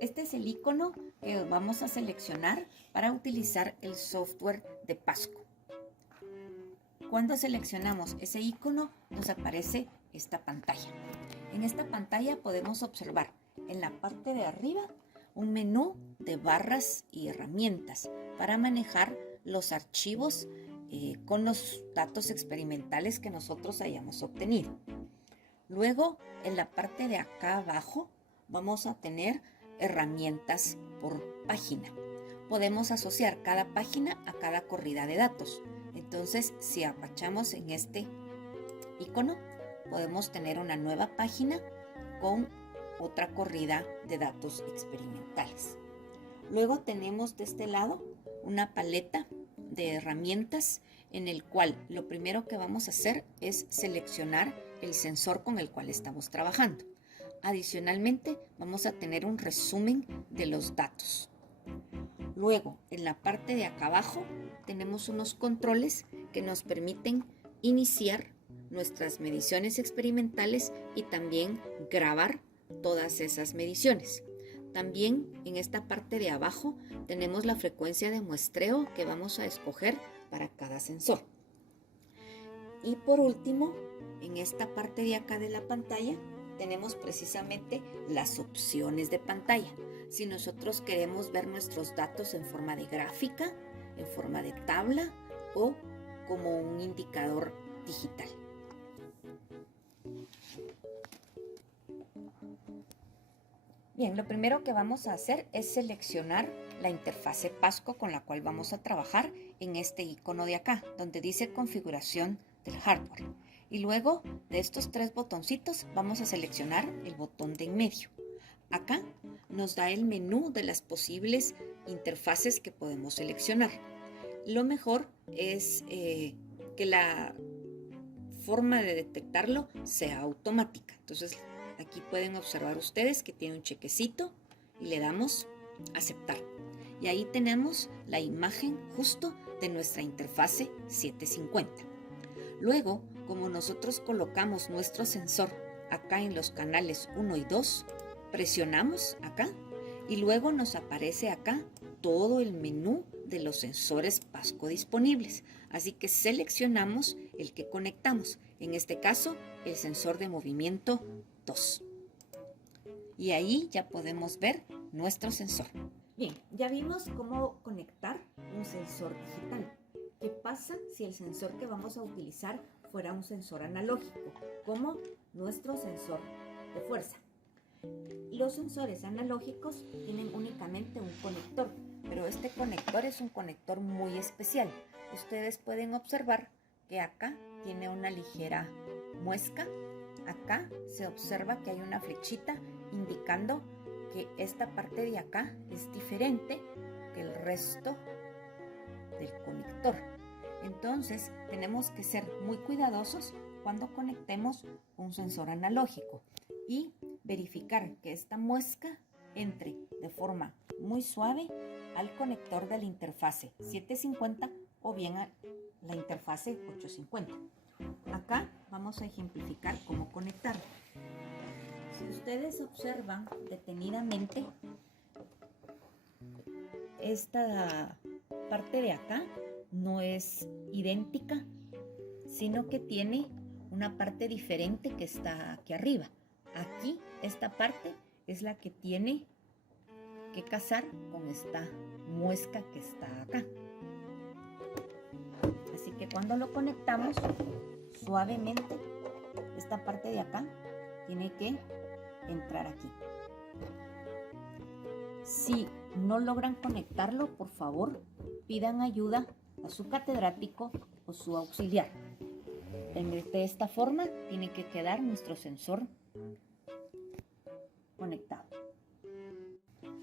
Este es el icono que vamos a seleccionar para utilizar el software de Pasco. Cuando seleccionamos ese icono, nos aparece esta pantalla. En esta pantalla podemos observar en la parte de arriba un menú de barras y herramientas para manejar los archivos con los datos experimentales que nosotros hayamos obtenido. Luego, en la parte de acá abajo, vamos a tener herramientas por página. Podemos asociar cada página a cada corrida de datos. Entonces, si apachamos en este icono, podemos tener una nueva página con otra corrida de datos experimentales. Luego tenemos de este lado una paleta de herramientas en el cual lo primero que vamos a hacer es seleccionar el sensor con el cual estamos trabajando. Adicionalmente, vamos a tener un resumen de los datos. Luego, en la parte de acá abajo, tenemos unos controles que nos permiten iniciar nuestras mediciones experimentales y también grabar todas esas mediciones. También en esta parte de abajo tenemos la frecuencia de muestreo que vamos a escoger para cada sensor. Y por último, en esta parte de acá de la pantalla tenemos precisamente las opciones de pantalla. Si nosotros queremos ver nuestros datos en forma de gráfica, en forma de tabla o como un indicador digital. Bien, lo primero que vamos a hacer es seleccionar la interfase Pasco con la cual vamos a trabajar en este icono de acá, donde dice configuración del hardware. Y luego de estos tres botoncitos vamos a seleccionar el botón de en medio. Acá nos da el menú de las posibles interfaces que podemos seleccionar. Lo mejor es que la forma de detectarlo sea automática. Entonces, aquí pueden observar ustedes que tiene un chequecito y le damos aceptar. Y ahí tenemos la imagen justo de nuestra interfase 750. Luego, como nosotros colocamos nuestro sensor acá en los canales 1 y 2, presionamos acá y luego nos aparece acá todo el menú de los sensores Pasco disponibles. Así que seleccionamos el que conectamos, en este caso el sensor de movimiento 2. Y ahí ya podemos ver nuestro sensor. Bien, ya vimos cómo conectar un sensor digital. ¿Qué pasa si el sensor que vamos a utilizar fuera un sensor analógico, como nuestro sensor de fuerza? Los sensores analógicos tienen únicamente un conector, pero este conector es un conector muy especial. Ustedes pueden observar que acá tiene una ligera muesca. Acá se observa que hay una flechita indicando que esta parte de acá es diferente que el resto del conector. Entonces tenemos que ser muy cuidadosos cuando conectemos un sensor analógico y verificar que esta muesca entre de forma muy suave al conector de la interfase 750 o bien a la interfase 850. Acá vamos a ejemplificar cómo conectarlo. Si ustedes observan detenidamente esta parte de acá no es idéntica, sino que tiene una parte diferente que está aquí arriba. Aquí esta parte es la que tiene que casar con esta muesca que está acá. Así que cuando lo conectamos suavemente, esta parte de acá tiene que entrar aquí. Si no logran conectarlo, por favor, pidan ayuda a su catedrático o su auxiliar. De esta forma tiene que quedar nuestro sensor conectado.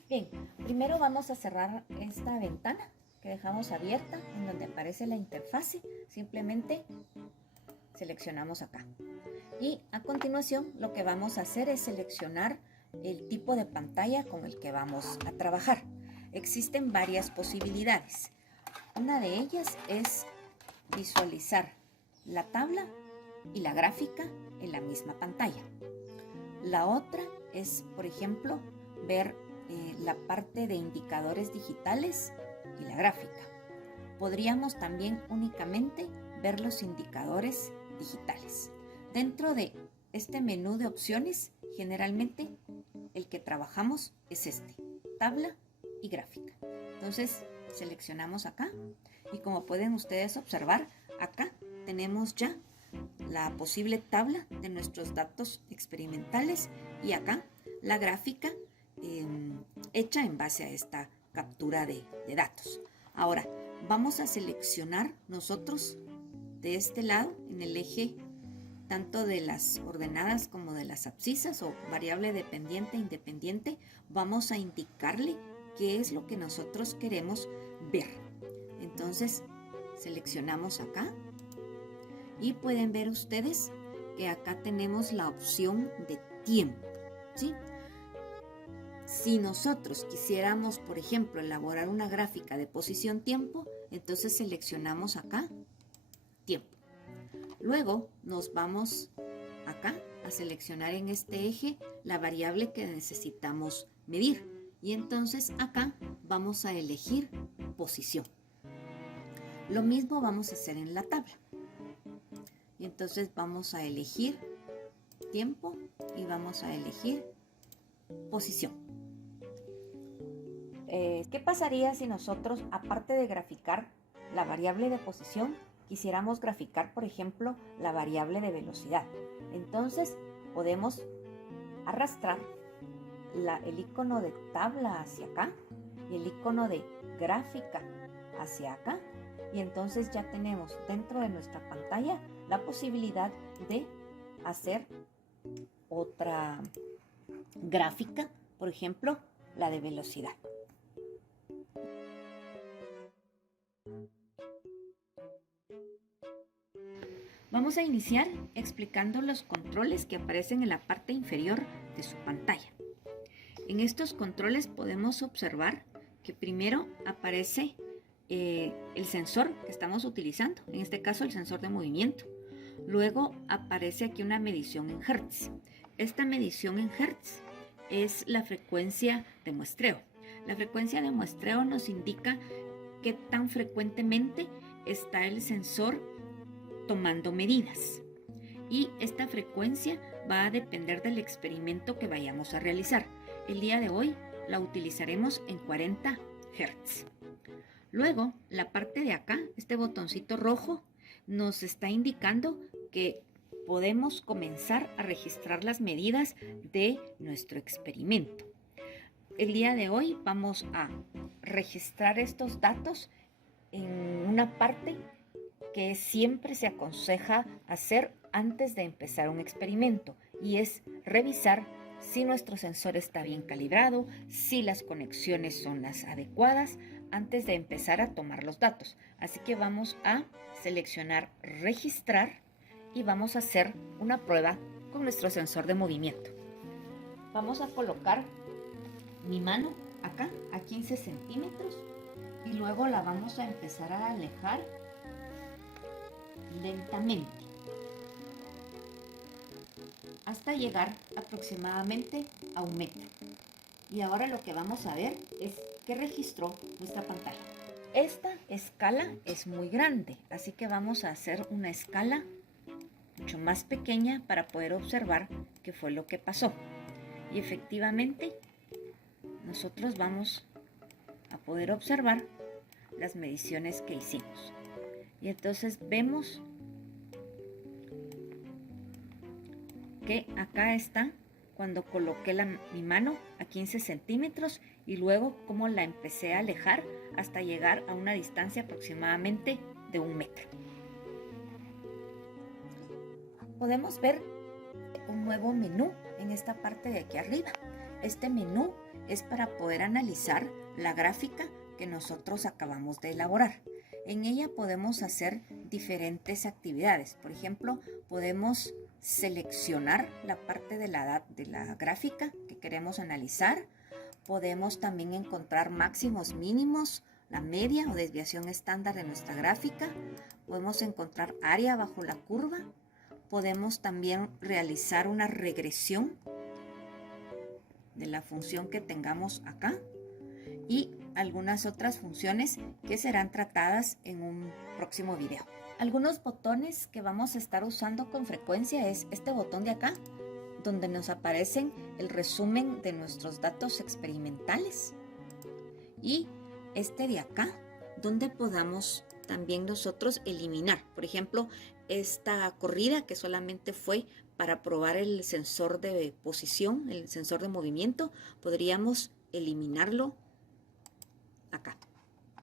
Bien, primero vamos a cerrar esta ventana que dejamos abierta en donde aparece la interfase. Simplemente seleccionamos acá. Y a continuación lo que vamos a hacer es seleccionar el tipo de pantalla con el que vamos a trabajar. Existen varias posibilidades. Una de ellas es visualizar la tabla y la gráfica en la misma pantalla. La otra es, por ejemplo, ver la parte de indicadores digitales y la gráfica. Podríamos también únicamente ver los indicadores digitales. Dentro de este menú de opciones, generalmente el que trabajamos es este, tabla y gráfica. Entonces seleccionamos acá y como pueden ustedes observar, acá tenemos ya la posible tabla de nuestros datos experimentales y acá la gráfica hecha en base a esta captura de datos. Ahora vamos a seleccionar nosotros de este lado en el eje tanto de las ordenadas como de las abscisas o variable dependiente e independiente, vamos a indicarle qué es lo que nosotros queremos ver. Entonces seleccionamos acá y pueden ver ustedes que acá tenemos la opción de tiempo, ¿sí? Si nosotros quisiéramos, por ejemplo, elaborar una gráfica de posición tiempo, entonces seleccionamos acá tiempo. Luego nos vamos acá a seleccionar en este eje la variable que necesitamos medir y entonces acá vamos a elegir posición. Lo mismo vamos a hacer en la tabla. Y entonces vamos a elegir tiempo y vamos a elegir posición. ¿Qué pasaría si nosotros, aparte de graficar la variable de posición, quisiéramos graficar, por ejemplo, la variable de velocidad? Entonces podemos arrastrar el icono de tabla hacia acá y el icono de gráfica hacia acá y entonces ya tenemos dentro de nuestra pantalla la posibilidad de hacer otra gráfica, por ejemplo, la de velocidad. Vamos a iniciar explicando los controles que aparecen en la parte inferior de su pantalla. En estos controles podemos observar que primero aparece el sensor que estamos utilizando, en este caso el sensor de movimiento. Luego aparece aquí una medición en Hertz. Esta medición en Hertz es la frecuencia de muestreo. La frecuencia de muestreo nos indica qué tan frecuentemente está el sensor tomando medidas. Y esta frecuencia va a depender del experimento que vayamos a realizar. El día de hoy la utilizaremos en 40 Hz. Luego, la parte de acá, este botoncito rojo, nos está indicando que podemos comenzar a registrar las medidas de nuestro experimento. El día de hoy vamos a registrar estos datos en una parte que siempre se aconseja hacer antes de empezar un experimento y es revisar si nuestro sensor está bien calibrado, si las conexiones son las adecuadas antes de empezar a tomar los datos. Así que vamos a seleccionar registrar y vamos a hacer una prueba con nuestro sensor de movimiento. Vamos a colocar mi mano acá a 15 centímetros y luego la vamos a empezar a alejar lentamente hasta llegar aproximadamente a 1 metro. Y ahora lo que vamos a ver es que registró nuestra pantalla. Esta escala es muy grande, así que vamos a hacer una escala mucho más pequeña para poder observar qué fue lo que pasó. Y efectivamente nosotros vamos a poder observar las mediciones que hicimos. Y entonces vemos que acá está cuando coloqué mi mano a 15 centímetros y luego cómo la empecé a alejar hasta llegar a una distancia aproximadamente de 1 metro. Podemos ver un nuevo menú en esta parte de aquí arriba. Este menú es para poder analizar la gráfica que nosotros acabamos de elaborar. En ella podemos hacer diferentes actividades. Por ejemplo, podemos seleccionar la parte de la gráfica que queremos analizar. Podemos también encontrar máximos, mínimos, la media o desviación estándar de nuestra gráfica. Podemos encontrar área bajo la curva. Podemos también realizar una regresión de la función que tengamos acá y algunas otras funciones que serán tratadas en un próximo video. Algunos botones que vamos a estar usando con frecuencia es este botón de acá, donde nos aparecen el resumen de nuestros datos experimentales, y este de acá, donde podamos también nosotros eliminar, por ejemplo, esta corrida que solamente fue para probar el sensor de posición, el sensor de movimiento, podríamos eliminarlo acá.